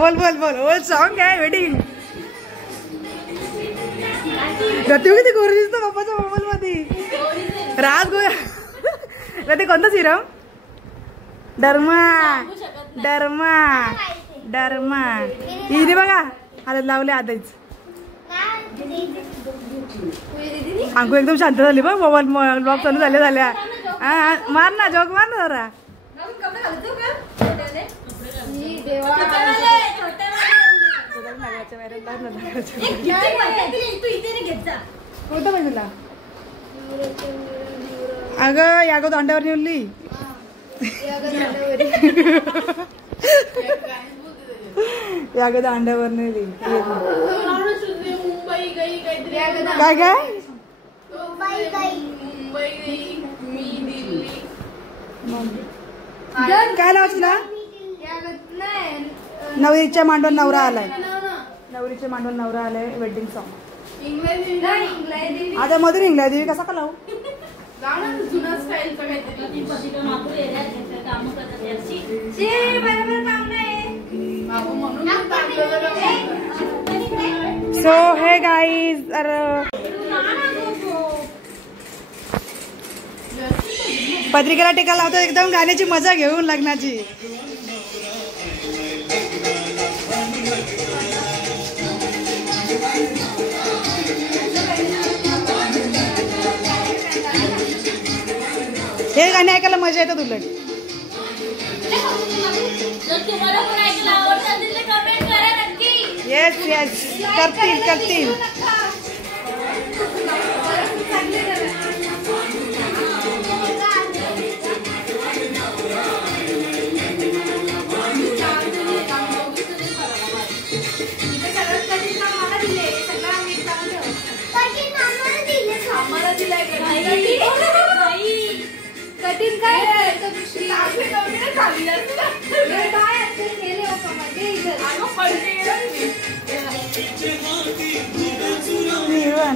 बोल बोल बोल ओल्ड सॉन्ग आहे वेडिंग. रती किती गोरी दिसतो पप्पाच्या मोबाईल मध्ये. राज गोया रती कोणता सिरम. डर्मा डर्मा डर्मा हिने बघा हातात लावले आधीच. अंकू एकदम शांत झाली बघ मोबाईल ब्लॉग चालू झाल्या. मार ना जोक मार ना जरा. कोणतं पाहिजे तुला. अगं यागो दांड्यावर नेवली. यागो दांड्यावर नेली. काय काय काय लावा तुला. नवरीच्या मांडवल नवरा आलाय. नवरीच्या मांडवल नवरा आलाय वेडिंग सॉन्ग. आता मधुर इंग्लिश देवी कसा का लावू. सो हे गाईज पत्रिकेला टीका लावतो एकदम गाण्याची मजा घेऊन लग्नाची. हे गाणे ऐकायला मजा येतात उलट. येस येस करतील करतील.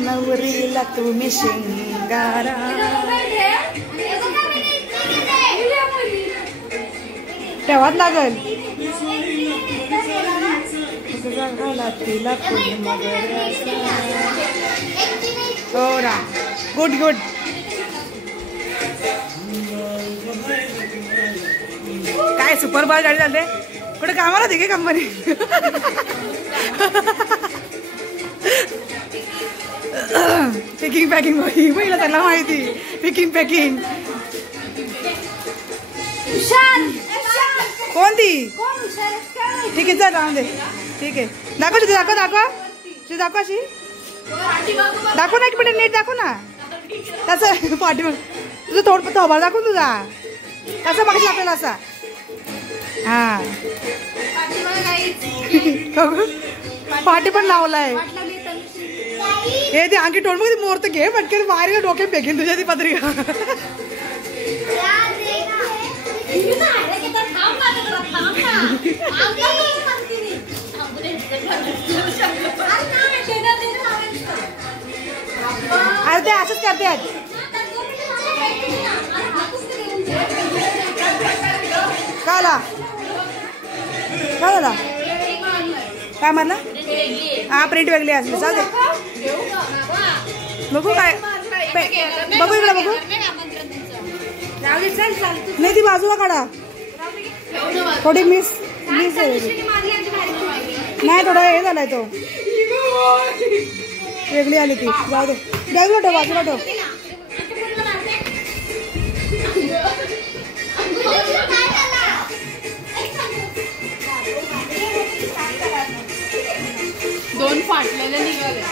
नवरीला तुम्ही शिंगारा. ठेवाच लागल. हो ना गुड गुड. काय सुपर बाल गाडी चालते. कुठे कामाला होती का कंपनी. पिकिंग पॅकिंग पहिला त्याला माहिती. पिकिंग पॅकिंग कोणती. ठीक आहे चल राहून दे. ठीक आहे दाखव तुझी दाखव दाखव तुझी दाखव अशी दाखव ना. एक मिनिट नीट दाखव ना. तसं पाठी मग तुझं थोडं थोबाड दाखव तुझा. तसं मागे आपल्याला असा. हा पाठी पण लावलाय. हे ते आणखी टोळ मग मोर तर घे पटकन बाहेर डोक्यात फेकेल तुझ्या ती पत्रिका. अरे ते असंच करते आज. काला काय झाला काय म्हणला. हा प्रिंट वेगळी असली चाल दे. बघू काय बघू इकडे बघू. नाही ती बाजूला काढा. थोडी मिस मिस नाही थोडा हे झालाय तो वेगळी आली ती. जाऊ दे बाजूला ठेव बाजूला ठेव. दोन फाटलेले निघाले.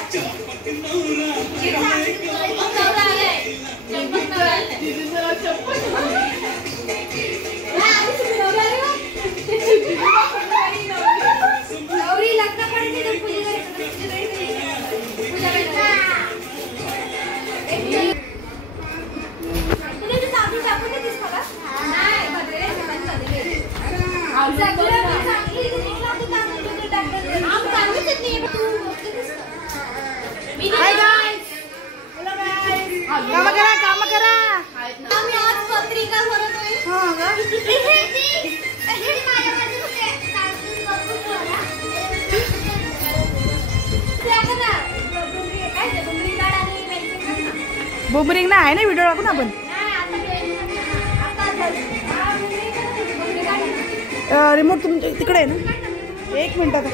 काम करा. आम्ही आज पत्रिका भरत आहे. बुमरिंग ना आहे ना व्हिडिओ टाकू ना आपण. रिमोट तुमच्या तिकडे आहे ना. 1 मिनिट आता.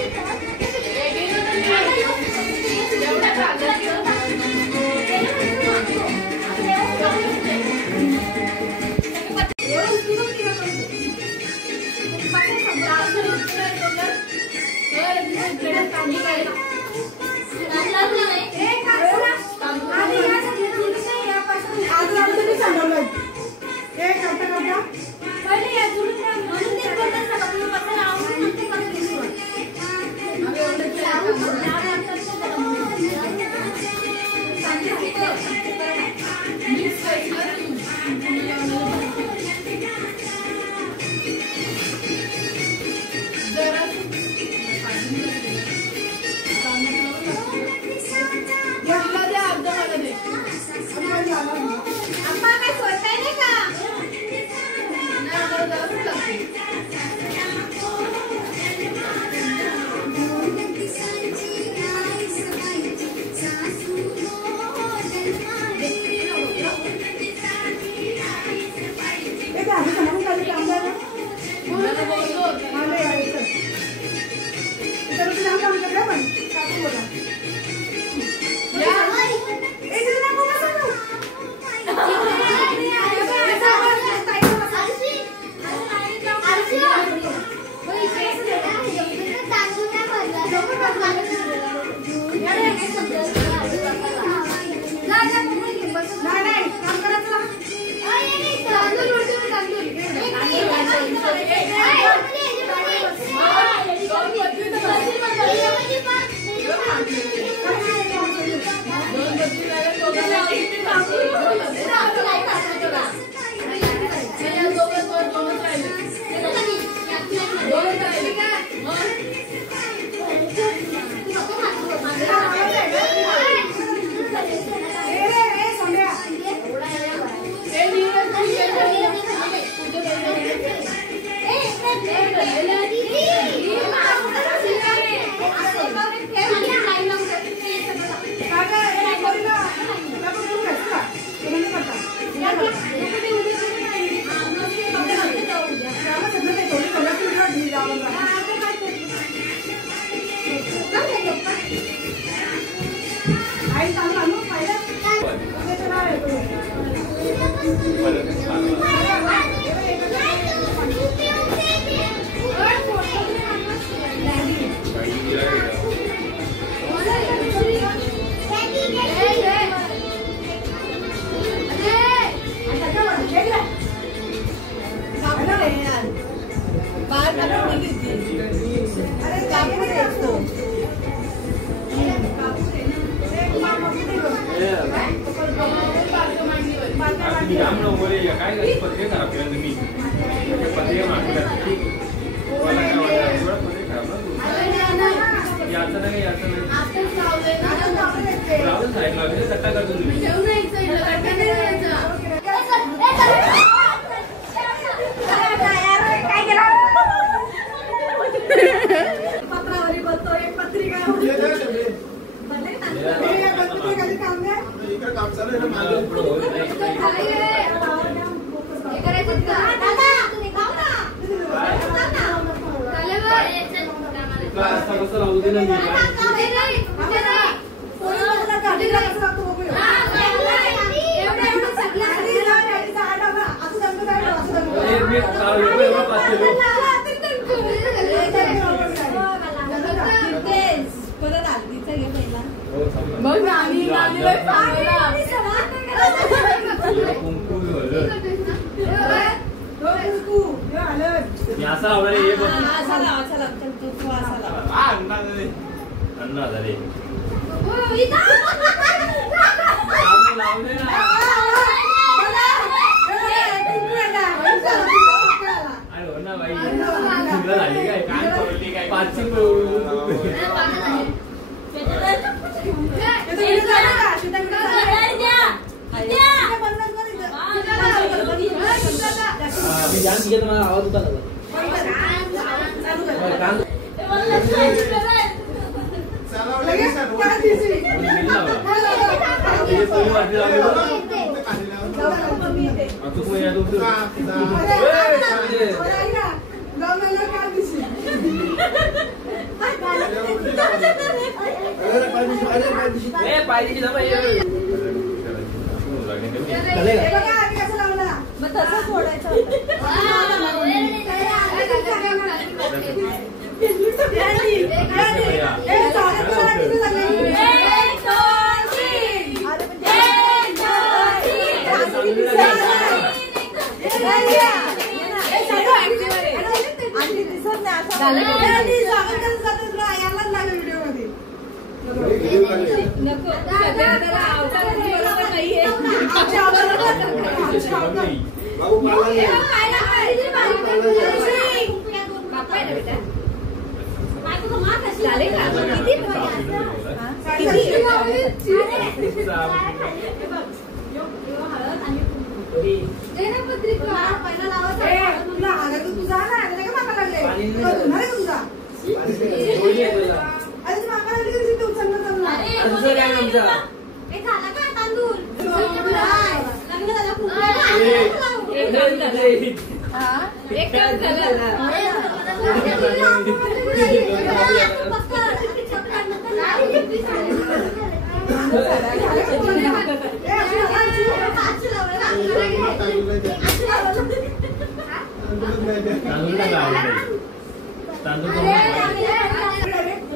आवाज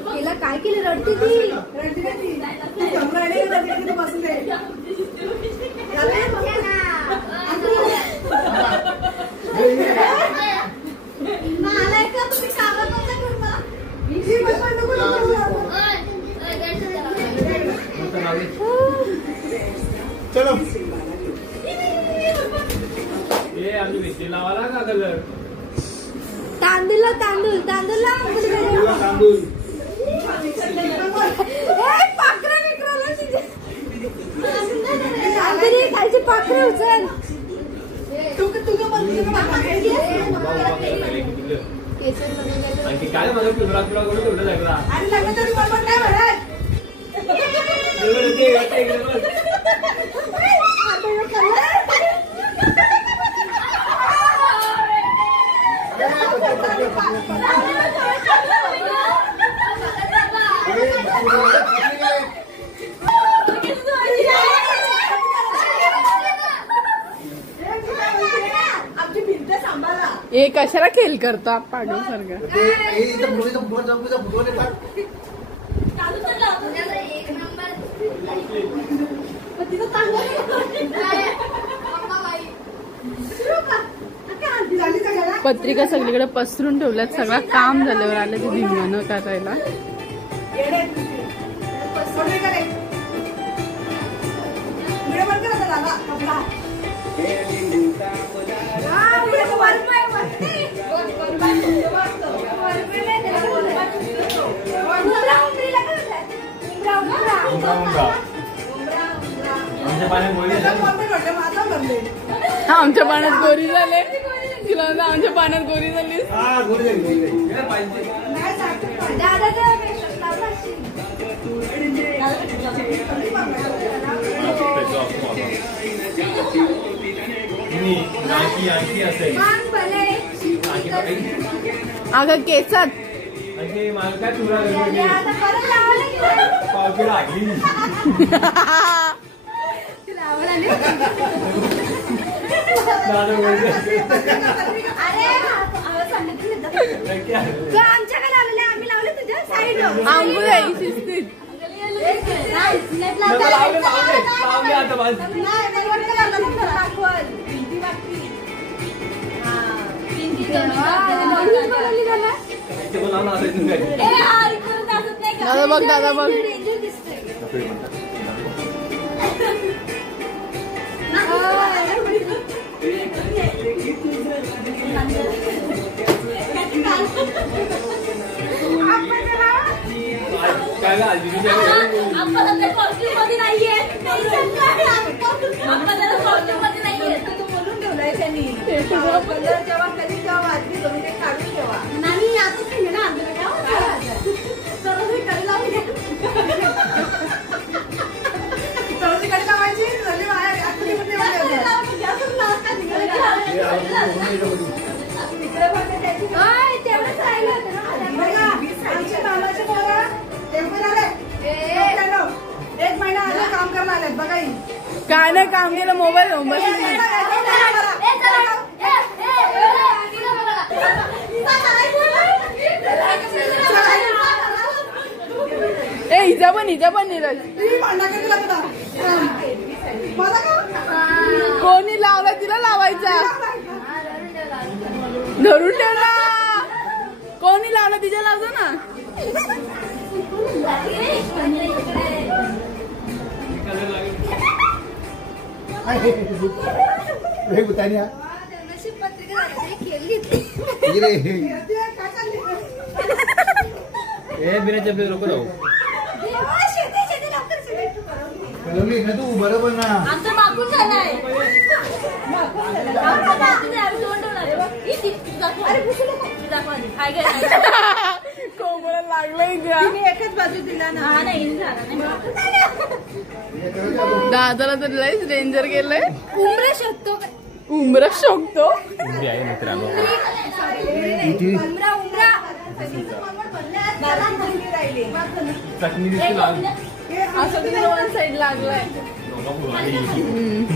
तिला काय केलं रडते ती चलो तांदूळ तांदूळ तांदूळ तांदूळ खायचे पाखरे उचल काय मला पिवळा पिवळा करून ठेवलं लागला हे कशाला खेळ करता पाडू सारखं पत्रिका सगळीकडे पसरून ठेवल्यात. सगळं काम झाल्यावर आलं ते धिंगाणं करायला. आमच्या पाण्यात गोरी झाले. तिला आमच्या पाण्यात गोरी झाली. अगं केसात काय तुला आमच्याकडे आलेले आम्ही लावले तुझ्या साईड आंबोळी शिस्तीत दादा बघ दादा बघ ओय, तेवढंच राहिलं होतं ना. आमच्या मामाचे पोरं टेम्पोत आले. एक महिना आले काम करायला आलेत बघा ही. काय नाही काम केलं मोबाईल ए हिजा पण नीरज कोणी लावला तिला लावायचा धरून ठेवला कोणी लावला तिच्या लावतो ना बिना चपले लोक जाऊ तू बरोबर ना आमचं मागून झालाय कोंबडा लागलाय एकच बाजू दिला ना. दादाला तर लयच डेंजर गेलंय उमरे शकतो उमरा शोकतो उमरी आहे मित्रांनो उमरा उमरा चटणी दिसते लाल असं तिला वन साईड लागलाय डोका पुरवाली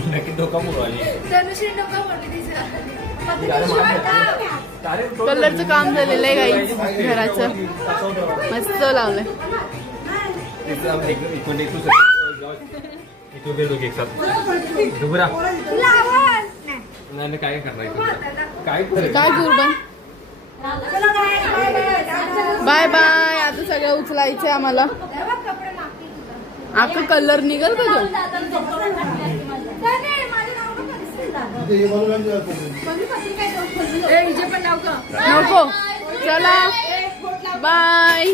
नक्की डोका पुरवाली तनुश्री डोका मोठी कलरचं काम झालेलं आहे गाई घराचं मस्त लावलंय काय करणार काय काय कुर्बान बाय बाय आता सगळं उचलायचंय आम्हाला आता कलर निघल का तो नको चला बाय